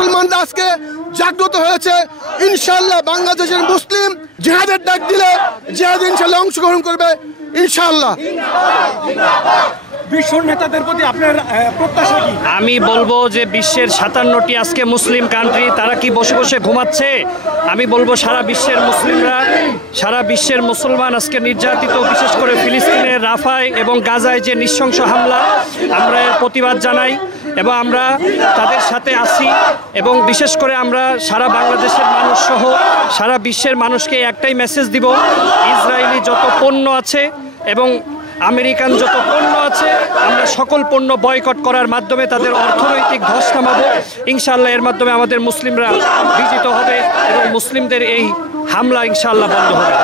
মুসলমানরা আজকে জাগ্রত হয়েছে। ইনশাআল্লাহ বাংলাদেশের মুসলিম জিহাদের ডাক দিলে জিহাদ ইনশাআল্লাহ অংশগ্রহণ করবে ইনশাআল্লাহ। বিশ্ব নেতাদের প্রতি আপনার প্রত্যাশা কি? আমি বলবো যে বিশ্বের 57টি আজকে মুসলিম কান্ট্রি, তারা কি বসে বসে ঘুমাচ্ছে? আমি বলবো সারা বিশ্বের মুসলিমরা, সারা বিশ্বের মুসলমান আজকে নির্যাতিত, বিশেষ করে ফিলিস্তিনের রাফায় এবং গাজায় যে নৃশংস হামলা, আমরা এর প্রতিবাদ জানাই এবং আমরা তাদের সাথে আছি। এবং বিশেষ করে আমরা সারা বাংলাদেশের মানুষ সহ সারা বিশ্বের মানুষকে একটাই মেসেজ দিব, ইসরায়েলি যত পণ্য আছে এবং আমেরিকান যত পণ্য আছে, আমরা সকল পণ্য বয়কট করার মাধ্যমে তাদের অর্থনৈতিক ধস নামাবো ইনশাআল্লাহ। এর মাধ্যমে আমাদের মুসলিমরা বিজিত হবে এবং মুসলিমদের এই হামলা ইনশাআল্লাহ বন্ধ হবে।